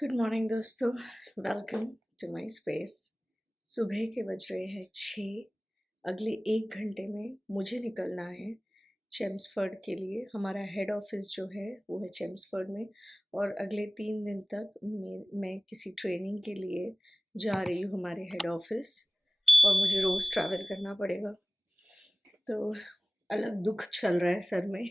Good morning दोस्तों, welcome to my space. सुबह के बज रहे हैं 6। अगले 1 घंटे में मुझे निकलना है चेम्सफोर्ड के लिए। हमारा हेड ऑफिस जो है वो है चेम्सफोर्ड में, और अगले 3 दिन तक मैं किसी ट्रेनिंग के लिए जा रही हूँ हमारे हेड ऑफिस, और मुझे रोज़ ट्रैवल करना पड़ेगा। तो अलग दुख चल रहा है सर में।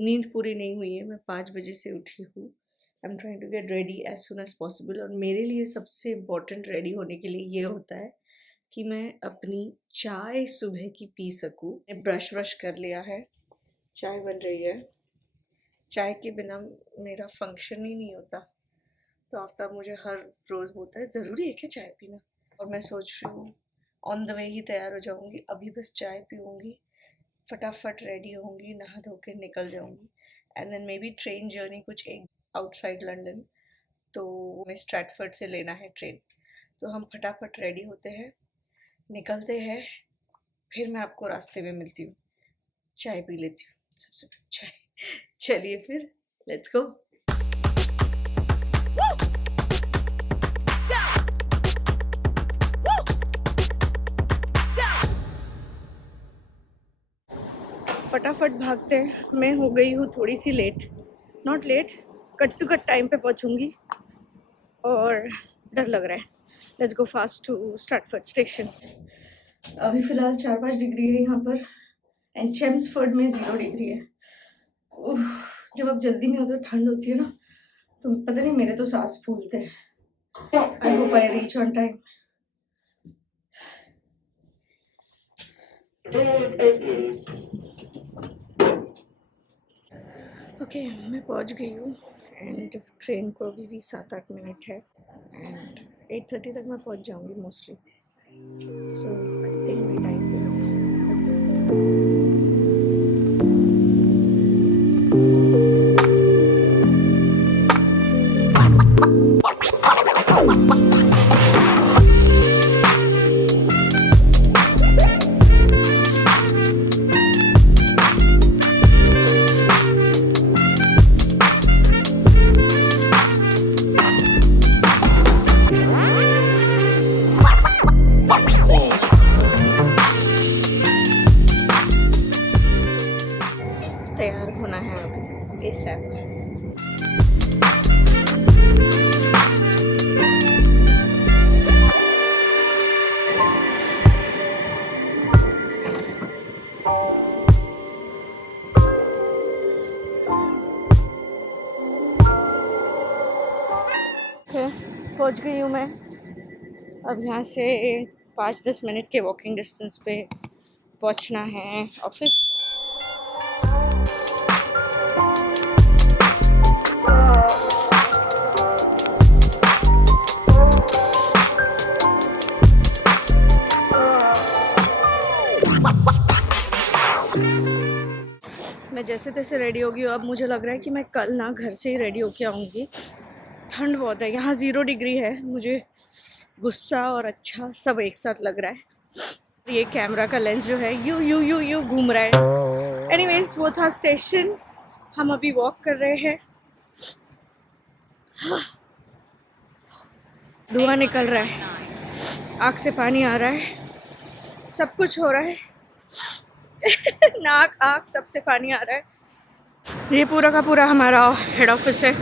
नींद पूरी नहीं हुई है। मैं 5 बजे से उठी हूँ। I am trying to get ready as soon as possible. और मेरे लिए सबसे इम्पोर्टेंट रेडी होने के लिए ये होता है कि मैं अपनी चाय सुबह की पी सकूँ। मैं ब्रश व्रश कर लिया है, चाय बन रही है। चाय के बिना मेरा फंक्शन ही नहीं होता। तो आफ्ताब मुझे हर रोज़ बोलता है, ज़रूरी है क्या चाय पीना? और मैं सोच रही हूँ ऑन द वे ही तैयार हो जाऊँगी। अभी बस चाय पीऊँगी, फटाफट रेडी होंगी, नहा धो के निकल जाऊँगी। And then maybe train journey कुछ एक आउटसाइड लंदन, तो हमें स्ट्रैटफर्ड से लेना है ट्रेन। तो हम फटाफट रेडी होते हैं, निकलते हैं। फिर मैं आपको रास्ते में मिलती हूँ। चाय पी लेती हूँ सबसे पहले चाय। चलिए फिर, लेट्स गो। फटाफट भागते हैं। मैं हो गई हूँ थोड़ी सी late, not late, cut to cut time पे पहुँचूँगी और डर लग रहा है। Let's go fast to Stratford station. अभी फ़िलहाल 4-5 डिग्री है यहाँ पर, एंड चेम्सफोर्ड में 0 डिग्री है। जब आप जल्दी में हो तो ठंड होती है ना, तो पता नहीं मेरे तो सांस फूलते हैं। I hope I reach on time. Okay, मैं पहुंच गई हूँ। एंड ट्रेन को अभी भी 7-8 मिनट है, एंड 8:30 तक मैं पहुंच जाऊँगी मोस्टली। सो आई थिंक मैं टाइम पे होगी। तैयार होना है अभी ASAP। पहुंच गई हूँ मैं। अब यहाँ से 5-10 मिनट के वॉकिंग डिस्टेंस पे पहुँचना है ऑफिस। मैं जैसे तैसे रेडी हो गई हूँ। अब मुझे लग रहा है कि मैं कल ना घर से ही रेडी होके आऊँगी। ठंड बहुत है यहाँ, 0 डिग्री है। मुझे गुस्सा और अच्छा सब एक साथ लग रहा है। ये कैमरा का लेंस जो है यू यू यू यू घूम रहा है। एनीवेज, वो था स्टेशन। हम अभी वॉक कर रहे हैं। धुआं निकल रहा है, आँख से पानी आ रहा है, सब कुछ हो रहा है। नाक आँख सबसे पानी आ रहा है। ये पूरा का पूरा हमारा हेड ऑफिस है।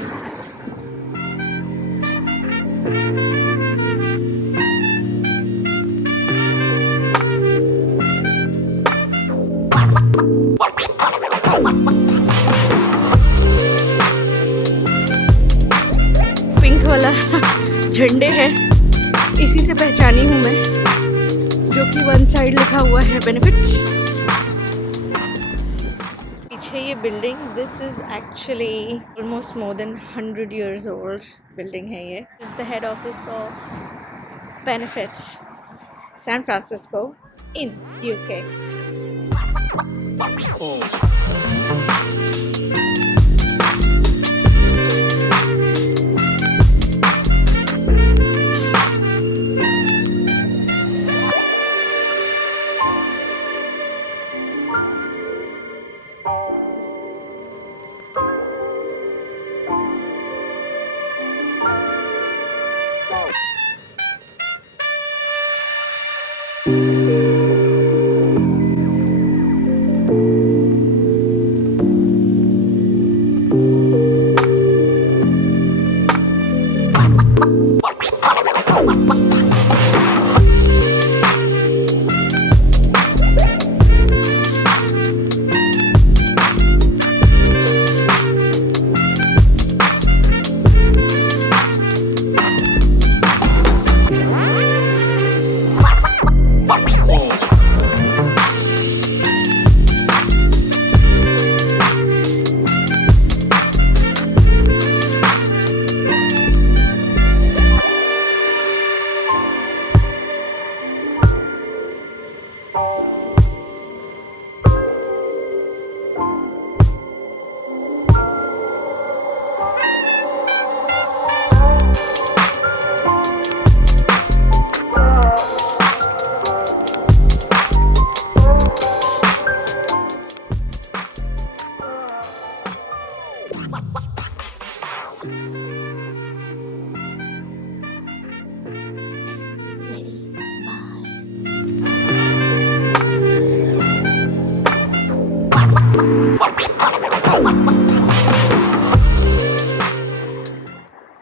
पिंक वाला झंडे हैं, इसी से पहचानी हूँ मैं, जो कि वन साइड लिखा हुआ है बेनिफिट। पीछे ये building, this is actually almost more than 100 years old building है ये। This is the head office of Benefits San Francisco in UK।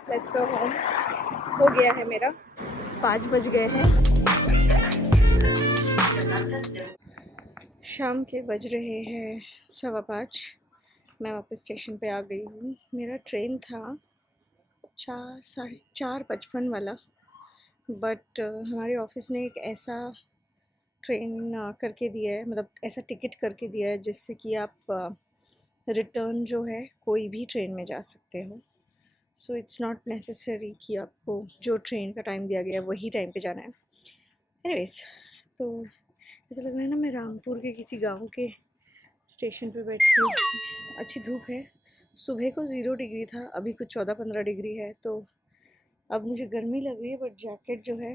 Let's go home. हो गया है मेरा, 5 बज गए हैं, शाम के बज रहे हैं 5:15। मैं वापस स्टेशन पे आ गई हूँ। मेरा ट्रेन था 4:55 वाला, बट हमारे ऑफिस ने एक ऐसा ट्रेन करके दिया है, मतलब ऐसा टिकट करके दिया है जिससे कि आप रिटर्न जो है कोई भी ट्रेन में जा सकते हो। सो इट्स नॉट नेसेसरी कि आपको जो ट्रेन का टाइम दिया गया है वही टाइम पे जाना है। एनीवेज, तो ऐसा लग रहा है ना मैं रामपुर के किसी गांव के स्टेशन पे बैठी हूँ। अच्छी धूप है, सुबह को 0 डिग्री था, अभी कुछ 14-15 डिग्री है। तो अब मुझे गर्मी लग रही है, बट जैकेट जो है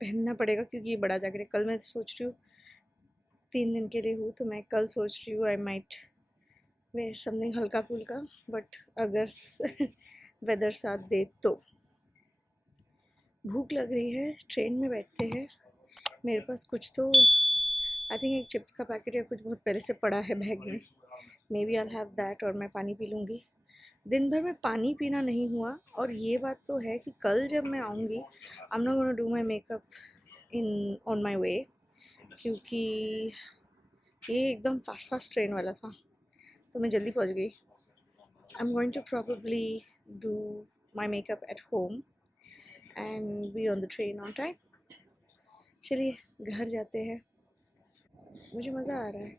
पहनना पड़ेगा क्योंकि ये बड़ा जैकेट है। कल मैं सोच रही हूँ 3 दिन के लिए हूँ, तो मैं कल सोच रही हूँ आई माइट वेयर समथिंग हल्का फुल्का, बट अगर वेदर साथ दे तो। भूख लग रही है, ट्रेन में बैठते हैं। मेरे पास कुछ तो आई थिंक एक चिप्स का पैकेट या कुछ बहुत पहले से पड़ा है बैग में, maybe I have that, और मैं पानी पी लूँगी। दिन भर में पानी पीना नहीं हुआ, और ये बात तो है कि कल जब मैं आऊँगी I am not gonna do my makeup in on my way, क्योंकि ये एकदम फास्ट ट्रेन वाला था, तो मैं जल्दी पहुँच गई। I am going to probably do my makeup at home and be on the train on time. चलिए घर जाते हैं, मुझे मज़ा आ रहा है।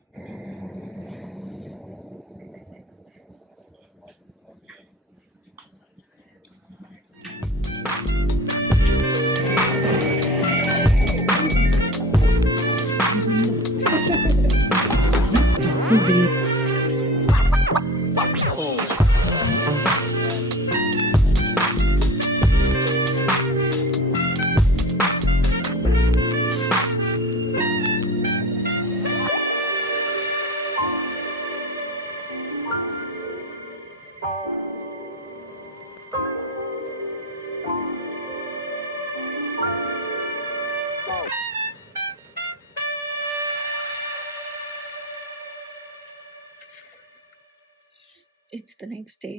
इट्स द नेक्स्ट डे,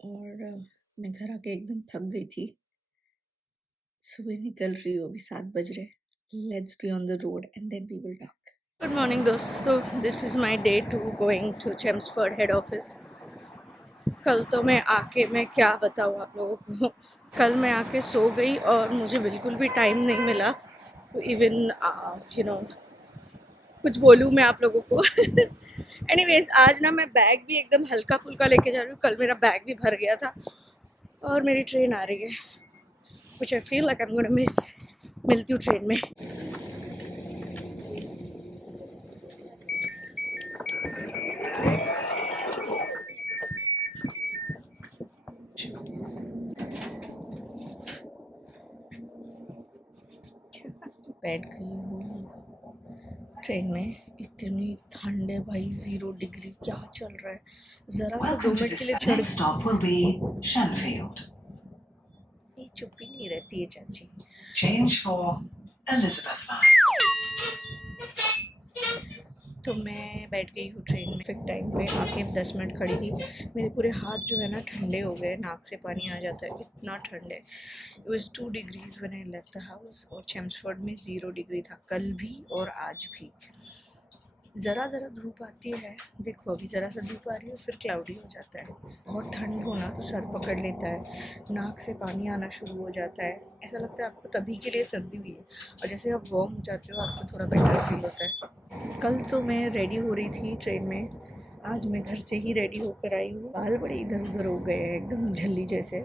और मैं घर आके एकदम थक गई थी। सुबह निकल रही हूँ, अभी 7 बज रहे। Let's be on the road and then we will talk. Good morning दोस्तों, this is my day 2 going to Chelmsford head office. कल तो मैं क्या बताऊँ आप लोगों को। कल मैं आके सो गई और मुझे बिल्कुल भी टाइम नहीं मिला तो इवन यू नो कुछ बोलूँ मैं आप लोगों को। एनीवेज, आज ना मैं बैग भी एकदम हल्का फुल्का लेके जा रही हूँ। कल मेरा बैग भी भर गया था, और मेरी ट्रेन आ रही है, which I feel like I am gonna miss. मिलती हूँ ट्रेन में। बैठ गई हूँ ट्रेन में, इतनी ठंड है भाई, 0 डिग्री, क्या चल रहा है। ज़रा सा 2 मिनट के लिए चढ़, ये चुप ही नहीं रहती है चाची। तो मैं बैठ गई हूँ ट्रेन में फिक टाइम पे आके 10 मिनट खड़ी थी। मेरे पूरे हाथ जो है ना ठंडे हो गए, नाक से पानी आ जाता है, इतना ठंड है। It was 2 degrees when I left the house और चेम्सफोर्ड में 0 डिग्री था कल भी और आज भी। ज़रा ज़रा धूप आती है, देखो अभी ज़रा सा धूप आ रही है फिर क्लाउडी हो जाता है। बहुत ठंड होना तो सर पकड़ लेता है, नाक से पानी आना शुरू हो जाता है, ऐसा लगता है आपको तभी के लिए सर्दी हुई है। और जैसे आप वार्म हो जाते हो आपको थोड़ा बेटर फील होता है। कल तो मैं रेडी हो रही थी ट्रेन में, आज मैं घर से ही रेडी होकर आई हूँ। बाल बड़े इधर उधर हो गए हैं एकदम झल्ली जैसे।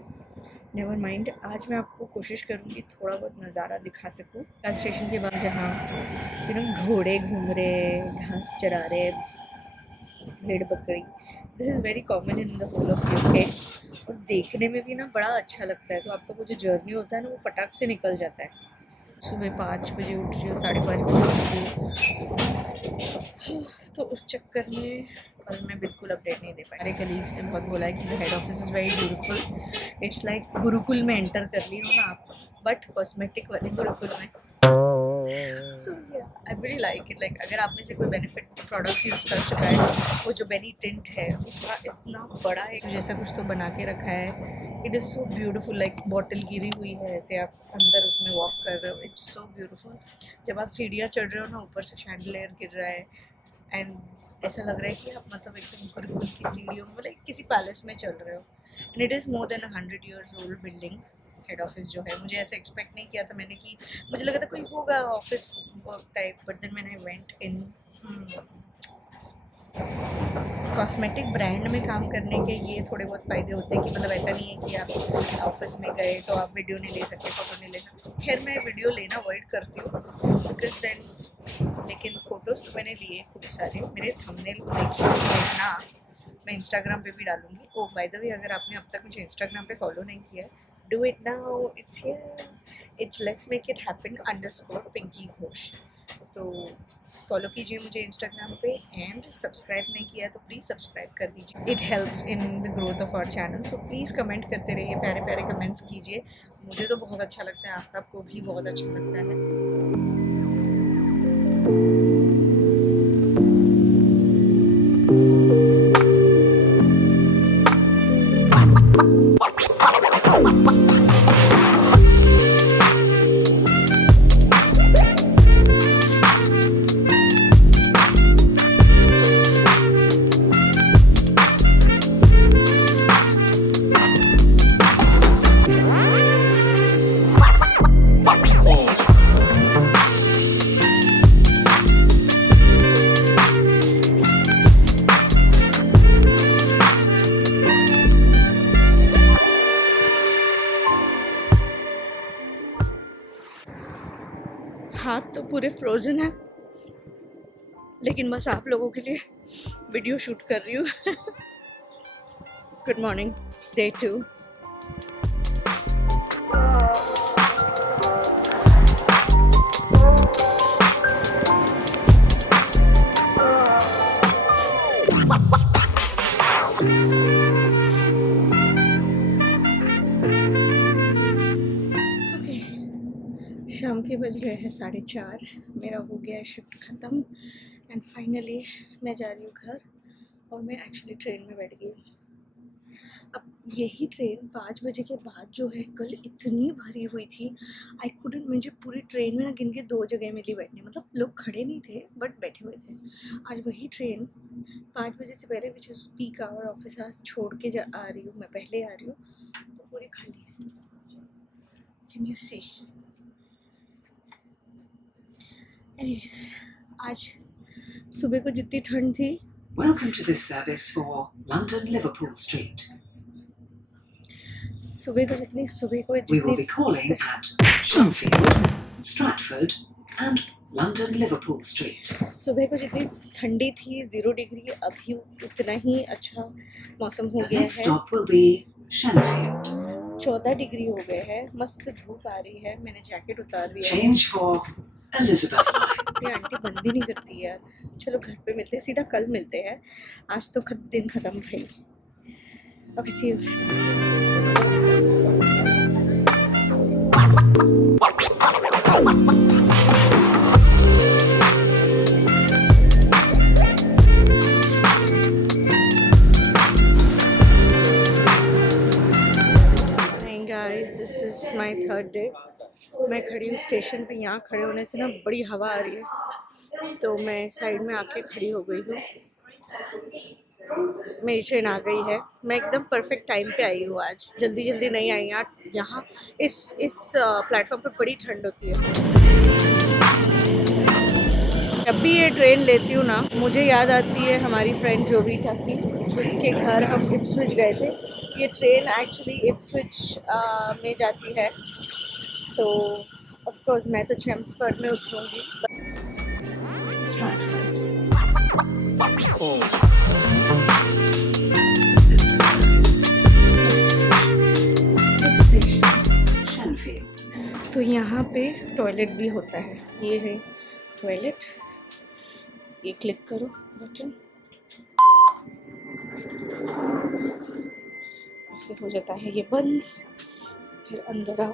नेवर माइंड, आज मैं आपको कोशिश करूँगी थोड़ा बहुत नज़ारा दिखा सकूँ। बस स्टेशन के बाद जहाँ घोड़े घूम रहे, घास चरा रहे, भेड़ बकरी, this is very common in the whole of UK और देखने में भी ना बड़ा अच्छा लगता है। तो आपका वो जो जर्नी होता है ना वो फटाक से निकल जाता है। सुबह 5 बजे उठ रही हो, 5:30 बजे उठ रही हो, तो उस चक्कर में कल मैं बिल्कुल अपडेट नहीं दे पाई। मेरे कलीग्स ने बहुत बोला है कि the head office is very beautiful, it's like Gurukul में एंटर कर रही हो ना आप, बट कॉस्मेटिक वाले गुरुकुल में। So I really like it. Like अगर आप में से कोई बेनिफिट प्रोडक्ट्स यूज़ कर चुका है, वो जो बेनी टिंट है उसका इतना बड़ा एक जैसा कुछ तो बना के रखा है। It is so beautiful, like bottle गिरी हुई है, ऐसे आप अंदर उसमें वॉक कर रहे हो, इट्स सो ब्यूटीफुल। जब आप सीढ़ियाँ चढ़ रहे हो ना, ऊपर से शैंडलियर गिर रहा है एंड ऐसा लग रहा है कि आप मतलब एकदम गुरुकुल की सीढ़ियों में, मतलब किसी पैलेस में चल रहे हो। And it is more than 100 years old building. Head office जो है, मुझे ऐसे एक्सपेक्ट नहीं किया था मैंने कि मुझे लगा था कोई होगा office work type, but then मैंने वेंट इन। कॉस्मेटिक ब्रांड में काम करने के ये थोड़े बहुत फ़ायदे होते हैं कि मतलब ऐसा नहीं है कि आप ऑफिस में गए तो आप वीडियो नहीं ले सकते, फ़ोटो नहीं ले सकते। खैर मैं वीडियो लेना अवॉइड करती हूँ बिकॉज देन, लेकिन फ़ोटोज़ तो मैंने लिए खूब सारे। मेरे थंबनेल को देखना, मैं इंस्टाग्राम पे भी डालूँगी। ओह बाय द वे, अगर आपने अब तक मुझे इंस्टाग्राम पे फॉलो नहीं किया है, do it now, it's here, it's let's make it happen _Pinki Ghosh. तो फॉलो कीजिए मुझे इंस्टाग्राम पे एंड सब्सक्राइब नहीं किया तो प्लीज़ सब्सक्राइब कर दीजिए। It helps in the growth of our channel. So please comment करते रहिए, प्यारे प्यारे कमेंट्स कीजिए, मुझे तो बहुत अच्छा लगता है, आफ्ताब को भी बहुत अच्छा लगता है। हाथ तो पूरे फ्रोजन है, लेकिन बस आप लोगों के लिए वीडियो शूट कर रही हूँ। Good morning, day 2। शाम के बज रहे हैं 4:30, मेरा हो गया है शिफ्ट ख़त्म एंड फाइनली मैं जा रही हूँ घर। और मैं एक्चुअली ट्रेन में बैठ गई। अब यही ट्रेन 5 बजे के बाद जो है कल इतनी भरी हुई थी, आई कुडंट, मुझे पूरी ट्रेन में ना गिन के 2 जगह मिली बैठने, मतलब लोग खड़े नहीं थे बट बैठे हुए थे। आज वही ट्रेन 5 बजे से पहले, which is peak hour office hours, छोड़ के आ रही हूँ, मैं पहले आ रही हूँ, तो पूरी खाली है। Can you see? एनीवेज, आज सुबह को जितनी ठंड थी, Welcome to this service for London Liverpool Street. सुबह को जितनी We will be calling at Shelfield, Stratford and London Liverpool Street. सुबह को जितनी ठंडी थी 0 डिग्री, अभी उतना ही अच्छा मौसम हो The गया next है। stop will be Shelfield. 14 degree हो गए हैं, मस्त धूप आ रही है, मैंने जैकेट उतार दिया है। Change for Elizabeth line. ये आंटी बंद ही नहीं करती यार। चलो घर पे मिलते हैं, सीधा कल मिलते हैं, आज तो दिन ख़त्म भाई। Okay, see you. Guys, this is my third day. मैं खड़ी हूँ स्टेशन पे। यहाँ खड़े होने से ना बड़ी हवा आ रही है, तो मैं साइड में आके खड़ी हो गई हूँ। मेरी ट्रेन आ गई है। मैं एकदम परफेक्ट टाइम पे आई हूँ आज, जल्दी जल्दी नहीं आई। यहाँ इस प्लेटफॉर्म पे बड़ी ठंड होती है। जब भी ये ट्रेन लेती हूँ ना, मुझे याद आती है हमारी फ्रेंड जोविता की, जिसके घर हम इप्सविच गए थे। ये ट्रेन एक्चुअली इप्सविच में जाती है, तो ऑफ कोर्स मैं तो चेम्सफोर्ड में उतरूँगी। तो यहाँ पे टॉयलेट भी होता है। ये है टॉयलेट, ये क्लिक करो बटन, ऐसे हो जाता है ये बंद। फिर अंदर आओ।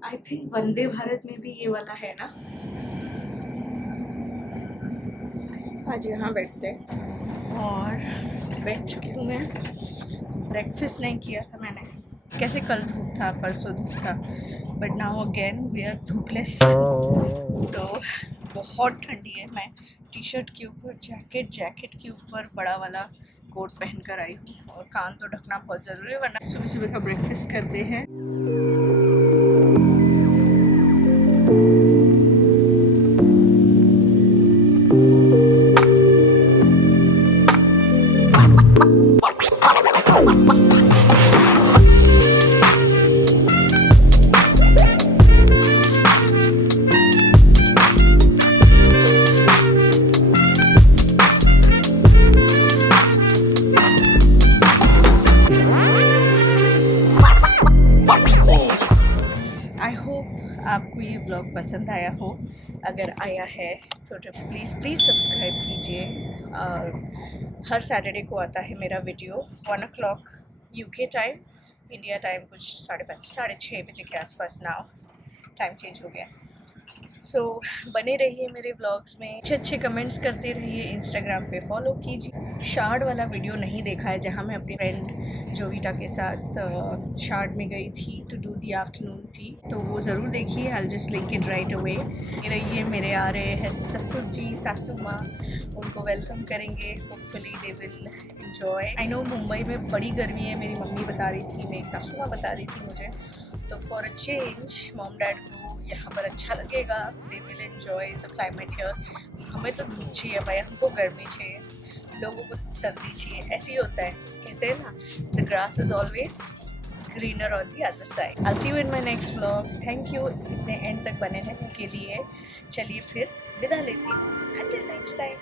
आई थिंक वंदे भारत में भी ये वाला है ना। आज यहाँ बैठते हैं और बैठ चुकी हूँ मैं। ब्रेकफास्ट नहीं किया था मैंने। कैसे कल धूप था, परसों धूप था, but now again we are धूपलेस। तो बहुत ठंडी है। मैं टी शर्ट के ऊपर जैकेट के ऊपर बड़ा वाला कोट पहन कर आई हूँ, और कान तो ढकना बहुत ज़रूरी है, वरना सुबह सुबह का ब्रेकफास्ट करते हैं। आई होप आपको ये ब्लॉग पसंद आया हो। अगर आया है तो प्लीज़ सब्सक्राइब कीजिए। हर सैटरडे को आता है मेरा video 1 o'clock UK time, India time कुछ 5:30 6:30 बजे के आसपास। नाउ टाइम चेंज हो गया। सो बने रहिए मेरे व्लॉग्स में, अच्छे कमेंट्स करते रहिए। इंस्टाग्राम पे फॉलो कीजिए। शार्ड वाला वीडियो नहीं देखा है, जहाँ मैं अपनी फ्रेंड जोविता के साथ शार्ड में गई थी to do the afternoon tea, तो वो ज़रूर देखिए। I just link it right away. रहिए, मेरे आ रहे हैं ससुर जी सासू माँ, उनको वेलकम करेंगे। Hopefully they will enjoy. I know Mumbai में बड़ी गर्मी है, मेरी मम्मी बता रही थी, मेरी सासू माँ बता रही थी मुझे। तो for a change mom dad को यहाँ पर अच्छा लगेगा। They will enjoy the climate here. हमें तो धूप चाहिए भाई, हमको गर्मी चाहिए, लोगों को सर्दी चाहिए। ऐसे ही होता है, कहते हैं ना, the grass is always greener on the other side. I see you in my next vlog. Thank you इतने एंड तक बने रहने के लिए। चलिए फिर विदा लेती हूँ। Until next time.